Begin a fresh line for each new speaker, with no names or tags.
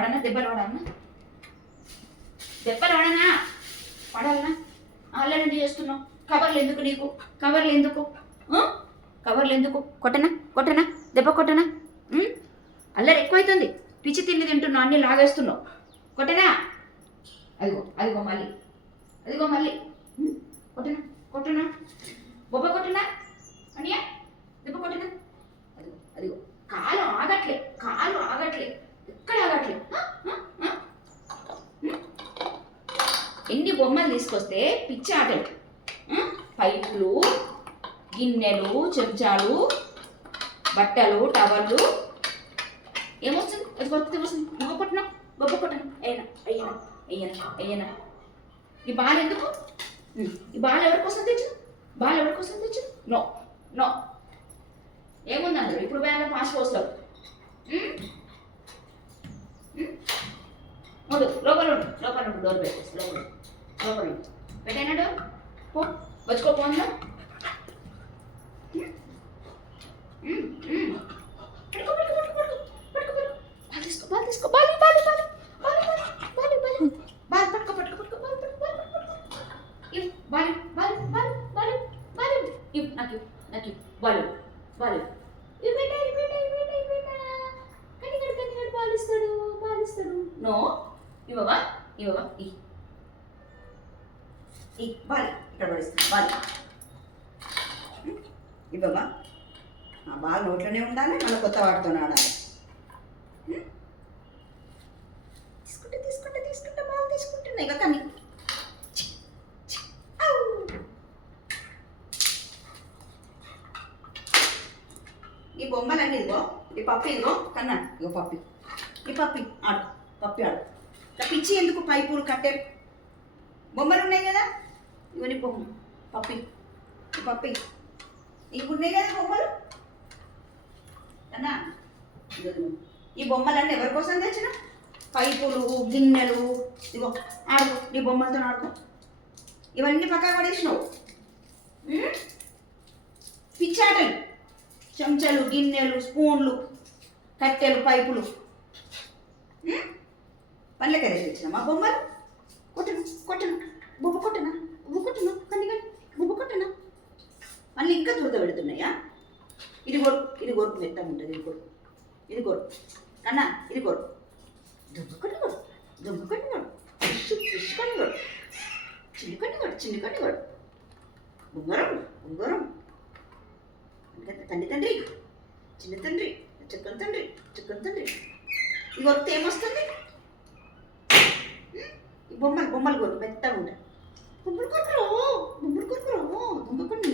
పడనా? దెబ్బలు పడాలనా దెబ్బలు పడనా? పడాలనా? ఆల్రెడీ చేస్తున్నావు. కవర్లు ఎందుకు నీకు? కవర్లు ఎందుకు? కవర్లు ఎందుకు? కొట్టనా? కొట్టనా? దెబ్బ కొట్టనా? అల్లరి ఎక్కువైతుంది. పిచ్చి తిండి తింటున్నావు అన్ని లాగేస్తున్నావు. కొట్టనా? అదిగో అదిగో మళ్ళీ. అదిగో మళ్ళీ. కొట్టనా? కొట్టనా? బొబ్బ కొట్టనా అనియా దెబ్బ కొట్టనా అదిగో అదిగో కాలు ఆగట్లే కాలు ఆగట్లే ఉం? ఎన్ని బొమ్మలు తీసుకొస్తే పిచ్చి ఆటలు? పైపులు గిన్నెలు చెంచాలు బట్టలు టవళ్ళు ఏమొస్తుంది? అది కొత్త వస్తుంది గొప్ప కొట్టినా? గొప్ప కొట్టను? అయినా అయ్యనా అయ్యనా అయ్యనా ఈ బాల్ ఎందుకు. ఈ బాల్ ఎవరి కోసం తెచ్చు బాల్ ఎవరి కోసం తెచ్చు నో నో. ఏముంది అందులో? ఇప్పుడు బ్యాన్ పాస్ పోస్తావు. లోపల డోర్ పెట్టేసి లోపల లోపల పెట్టైనా డోర్ పో వచ్చుకో పోందా పడుకో నాకు నాకు నో ఇవ్వవా? ఇవ్వ ఈ ఈ బాల్ ఇక్కడ పడిస్తాను బాల్
ఇవ్వమా ఆ నోట్లోనే ఉండాలి మళ్ళీ కొత్త వాటితో ఆడాలి
తీసుకుంటే తీసుకుంటే తీసుకుంటే బాగా తీసుకుంటున్నాయి కదా కానీ చి, చి,
ఈ బొమ్మలన్నీ ఇదిగో ఈ పప్పి ఇదిగో కన్నా ఇగో పప్పి ఈ పప్పి ఆడు పప్పి ఆడు పిచ్చి ఎందుకు పైపులు కట్టే బొమ్మలు ఉన్నాయి కదా? ఇవన్నీ బొమ్మ. పప్పి. పప్పి. ఇవి ఉన్నాయి కదా బొమ్మలు? అన్నా ఈ బొమ్మలన్నీ ఎవరి కోసం తెచ్చిన? పైపులు గిన్నెలు ఇదిగో. ఆడుకో. నీ బొమ్మలతో ఆడుకో. ఇవన్నీ పక్కా పడేసినావు. పిచ్చాటలు. చెంచాలు గిన్నెలు స్పూన్లు కట్టెలు పైపులు. ఉం? పళ్ళకి అదే బొమ్మలు? కొట్టను కొట్టను బొబ్బ కొట్టనా? బొబ్బ కొట్టను కన్ని కన్ని బొబ్బ కొట్టనా? మళ్ళీ ఇంకా దురద పెడుతున్నాయా? ఇది కొరు ఇది కొరు మెత్తగా ఉంటుంది? ఇది కొరు ఇది కొరు అన్నా ఇది కొరు దుబ్బ కొన్ని కొడు దుబ్బ కొన్ని కొడు. ఫిష్ ఫిష్ కొన్ని కొడు. చిన్ని కొన్ని కొడు చిన్ని కొన్ని కొడు. ఉంగరం ఉంగరం. తండ్రి తండ్రి. చిన్న తండ్రి చిక్కన తండ్రి చిక్కన తండ్రి. ఈ ఏమొస్తుంది బొమ్మలు బొమ్మలు కొరు మెత్తగా ఉంటాయి బొమ్మలు కొరుకురు బొమ్మలు కొరుకురు దొంగ కొన్ని